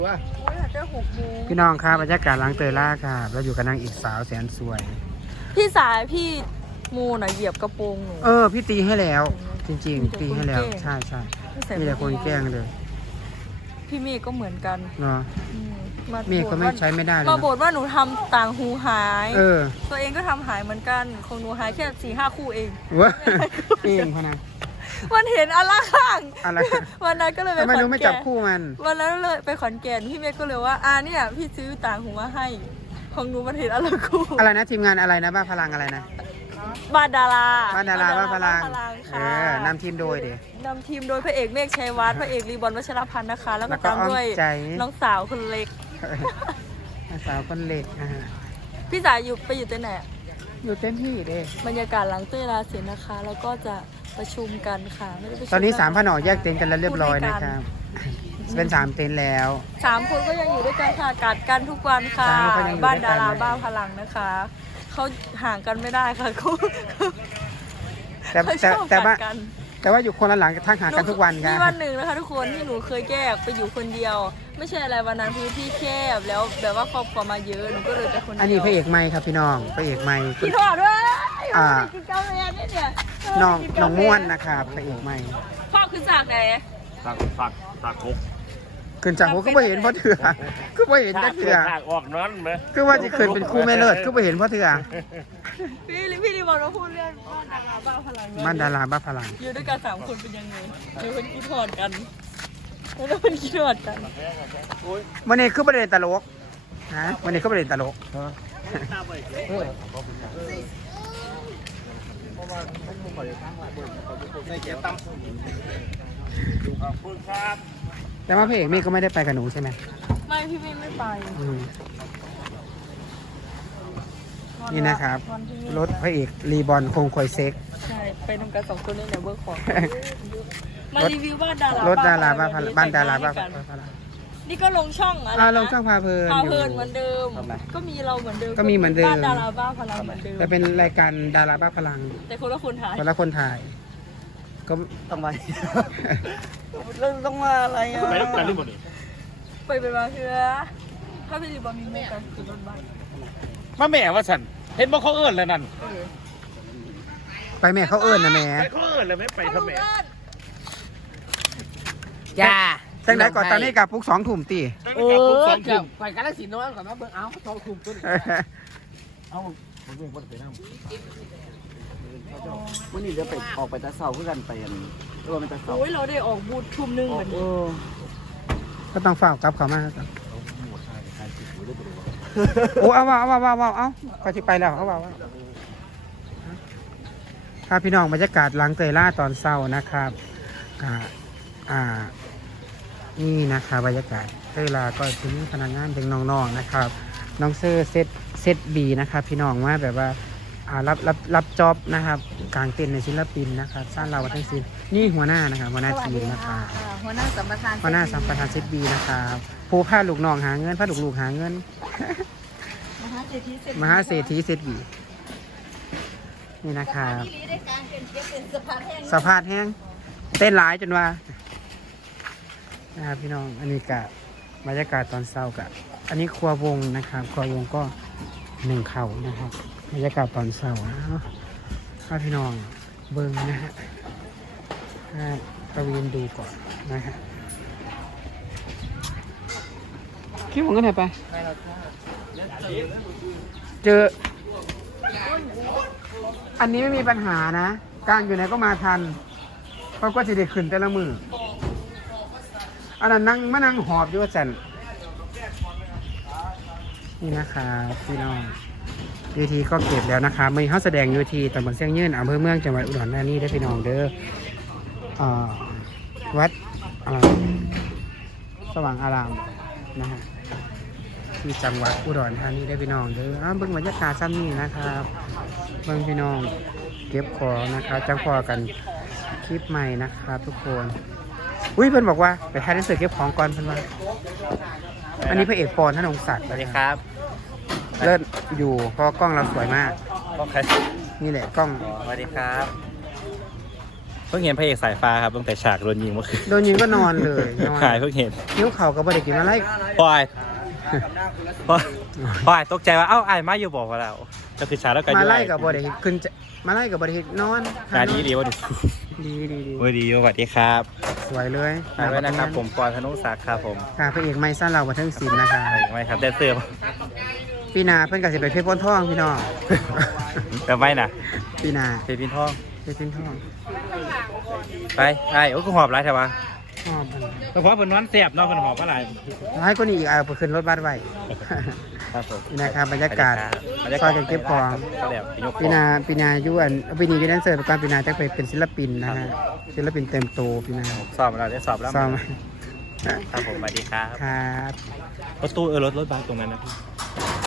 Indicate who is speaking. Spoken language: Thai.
Speaker 1: พี่น้องครับบรรยากาศหลังเตยล่าครับเราอยู่กับนางเอกสาวแสนสวย
Speaker 2: พี่สายพี่มูน่ะเหยียบกระโปรงหนู
Speaker 1: พี่ตีให้แล้วจริงๆตีให้แล้วใช่มีแต่คนแกล้งเลย
Speaker 2: พี่เมย์ก็เหมือนกัน
Speaker 1: เนาะเมย์ก็ไม่ใช้ไม่ได้เลย
Speaker 2: มาบ่นว่าหนูทำต่างหูหายตัวเองก็ทำหายเหมือนกันของหนูหายแค่4-5 คู่เอง
Speaker 1: วะเองพนัน
Speaker 2: มันเห็นอะไรข้าง
Speaker 1: อะไร
Speaker 2: วันนั้นก็เลยไปขอนแก่น
Speaker 1: ไม่รู้ไม่จับคู่มัน
Speaker 2: วันนั้นเลยไปขอนแก่นพี่เมย์ก็เลยว่าเนี่ยพี่ซื้อต่างหูมาให้ของหนูมันเห็นอะไรคู่
Speaker 1: อะไรนะทีมงานอะไรนะบ้าพลังอะไรนะ
Speaker 2: บ้านดารา
Speaker 1: บ้าพลังนำทีมโดย
Speaker 2: นำทีมโดยพระเอกเมฆชัยวัฒน์พระเอกรีบอลวัชรพันธ์นะคะแล้วก็ตามด้วยน้องสาวคนเล็ก
Speaker 1: น้องสาวคนเล็ก
Speaker 2: พี่สายไปอยู่เต้นไหน
Speaker 1: อยู่เต้นที่
Speaker 2: บรรยากาศหลังเต้นลาเสร็จนะคะแล้วก็จะประชุมกันค่ะ
Speaker 1: ตอนนี้3 ผนแยกเต็นท์กันแล้วเรียบร้อยนะครับเป็น3 เต็นท์แล้ว
Speaker 2: 3 คนก็ยังอยู่ด้วยกันค่ะกัดกันทุกวันค่ะบ้านดาราบ้าพลังนะคะเขาห่างกันไม่ได้ค่ะ
Speaker 1: แต่ว่าอยู่คนละหลังทั้งห่างกันทุกวันครับ
Speaker 2: มีวันหนึ่งนะคะทุกคนที่หนูเคยแยกไปอยู่คนเดียวไม่ใช่อะไรวันนั้นพื้นที่แคบแล้วแบบว่าครอบครัวมาเยอะหนูก็เลยไปคนเดียว
Speaker 1: อันนี้พระเอกไม่ครับพี่น้องพระเอกไม่
Speaker 2: พี่ทอดด้วยกินเกาแฟเนี่ย
Speaker 1: น้องม้วนนะครับพระเอกไม่
Speaker 2: พ่อขึ้นจากไหน
Speaker 3: จากคุก
Speaker 1: ขึ้นจากหัวก็ไม่เห็นเพราะเถื่อก็ไม่เห็นเถื่อ
Speaker 3: ออกนั้นไหม
Speaker 1: ก็ว่าจะเคยเป็นคู่แม่เลิศก็ไม่เห็นเพราะเถื่อ
Speaker 2: พี่รีบอลมาพูดเรื่องบ้านดาราบ้าพลังอยู่ด้วยกัน3 คนเป็นยังไงอยู่เป็นคิดถอดกันแล้วเป็นคิดถอดกัน
Speaker 1: วันนี้คือประเด็นตลกวันนี้ก็ประเด็นตลกแต่ว่าพระเอกเมฆก็ไม่ได้ไปกับหนูใช่ไหม
Speaker 2: ไม่พี่เมฆไม่ไป
Speaker 1: นี่นะครับรถพระเอกรีบอลคงคอยเซ็ก
Speaker 2: ใช่ไปนำกัน2 คนนี่แหละเบิร์กของมารีวิวบ้านดาราร
Speaker 1: ถดาราบ้านดาราบ้าน
Speaker 2: นี่ก็ลงช่องอะไร
Speaker 1: ลงช่องพาเพลิน
Speaker 2: เหมือนเดิมก็มีเราเหมือนเดิม
Speaker 1: ก็มีเหมือนเดิม
Speaker 2: บ้านดาราบ้าพลังเหมือนเดิม
Speaker 1: แต่เป็นรายการดาราบ้าพลัง
Speaker 2: แต่คนละคน
Speaker 1: ถ่ายก็
Speaker 2: ทำไมต้องมาอะไร
Speaker 3: ไปต้องการที่หมดเลย
Speaker 2: ไปมาเถอะถ้าพี่รีบอลมีเมฆกันคือรถบ้าน
Speaker 3: มาแม่ว่าฉันเห็นว่าเขาเอิ้นแล้วนั่น
Speaker 1: ไปแม่เขาเอิ้นนะแม่
Speaker 3: ไปเขาเอิ้นแล้วไม่ไปทำไม
Speaker 1: จ้าตั้งแต่ก่อนตอนนี้กับปุ๊ก2 ทุ่มตี
Speaker 3: ไปกันแล้วสิน้อยก่อนนะเบิ่งเอา2 ทุ่มต้นเอาผมเบิ่งไปนั่ง
Speaker 4: วันนี้จะไปออกไปตะเสาเพื่อกันไปตัวมันตะเสา
Speaker 2: โอ้ยเราได้ออกบูธทุ่มนึงเหมือน
Speaker 1: ก็ต้องฝ้ากลับเขามาครับโอ้เอาก็จะไปแล้วเอาถ้าพี่น้องบรรยากาศหลังเตยล่าตอนเช้านะครับนี่นะคะบรรยากาศเตยล่าก็ถึงพนักงานถึงน้องๆนะครับน้องเซอร์เซตบีนะครับพี่น้องว่าแบบว่ารับจ็อบนะครับกลางเต็นท์ในศิลปินนะครับสร้างเราทั้งสิ้นนี่หัวหน้านะครับหัวหน้าทีมนะครับ
Speaker 2: หัวหน้าสัมปท
Speaker 1: านเซตบีนะครับผู้พาลูกน้องหาเงินพาลูกหาเงินมหาเศรษฐีเซตบีนี่นะครับสะพานแห้งเต้นหลายจนว่านะครับพี่น้องอันนี้กับบรรยากาศตอนเช้ากับอันนี้ครัววงนะครับครัววงก็1 เข่านะครับบรรยากาศตอนเช้าถ้าพี่น้องเบิ้งนะฮะประวินดูก่อนนะฮะคิดว่ากันไหนไปเจออันนี้ไม่มีปัญหานะกลางอยู่ไหนก็มาทันเพราะก็จะได้ขึ้นแต่ละมืออันนั้นนั่งหอบอยู่ว่าจันนี่นะครับพี่น้องยูทีก็เก็บแล้วนะคะมีห้องแสดงยูทีตำบลเชียงยืนอำเภอเมืองจังหวัดอุดรธานีได้พี่น้องเด้อวัดสว่างอารามนะฮะที่จังหวัดอุดรธานีได้พี่น้องเด้อเบิ่งบรรยากาศซ้ำนี่นะครับเบิ่งพี่น้องเก็บของนะครับจังพอกันคลิปใหม่นะครับทุกคนเพิ่นบอกว่าไปถ่ายหนังสือเก็บของก่อนเพิ่นว่าอันนี้พระเอกปอนธนงศักดิ์
Speaker 4: สวัสดีครับ
Speaker 1: เลิศอยู่เพราะกล้องเราสวยมาก
Speaker 4: โอเค
Speaker 1: นี่แหละกล้อง
Speaker 4: สวัสดีครับ
Speaker 5: เพิ่งเห็นพระเอกสายฟ้าครับตั้งแต่ฉากโดนยิงเมื่อคืน
Speaker 1: โดนยิงก็นอนเลยนอน
Speaker 5: หายเพิ่งเห็น
Speaker 1: นิ้วเข่าก็บ่ได้กินอะไร
Speaker 5: ปอยปอยตกใจว่าเอ้าไอ้มาอยู่บอกว่าเราก็คือฉากแล้วกัน
Speaker 1: มาไล่กับบ่ได้ขึ้นจะมาไล่กับบ่ได้นอน
Speaker 5: งานดีวะดิ
Speaker 1: ดีดีดี
Speaker 5: สวัสดีสวัสดีครับ
Speaker 1: สวยเลย
Speaker 5: ฝากไว้นะครับผมปอยธนุศักดิ์ครับผม
Speaker 1: ค่ะพระเอกไม้สั้นเราบันเทิงศิลป์นะคะ
Speaker 5: อะไรอีกไหมครับแดนเซอร์
Speaker 1: ปีหนาเพิ่นก็สิไปเพชรพ้นทองพี่น้อง
Speaker 5: แบบไม่นะ
Speaker 1: ปีหนา
Speaker 5: เพชรพินทอง
Speaker 1: เพชรพ้นทอง
Speaker 5: ไปไอ้โอ้ก็หอบไรใช่ปะ
Speaker 1: ชอบมัน
Speaker 5: เฉพาะเป็นนอนเสียบนอกเป็นหอบอะไร
Speaker 1: ให้คนนี้อีกเอาไปขึ้นรถบัสไว้
Speaker 5: ครับผม
Speaker 1: นี่นะครับบรรยากาศซอยกันเก็บของ
Speaker 5: ก็แบบยกข
Speaker 1: ปี
Speaker 5: อง
Speaker 1: นาอยู่อันปีนี้อยู่แดนเซอร์ตอนปีนาจะไปเป็นศิลปินนะฮะศิลปินเต็มโตปีนา
Speaker 5: สอบเราได้สอบแล้ว
Speaker 1: ซ้อม
Speaker 5: ครับผมสวัสดีครับ
Speaker 1: ครับ
Speaker 5: รถตู้รถบัสตรงนั้นนะพี่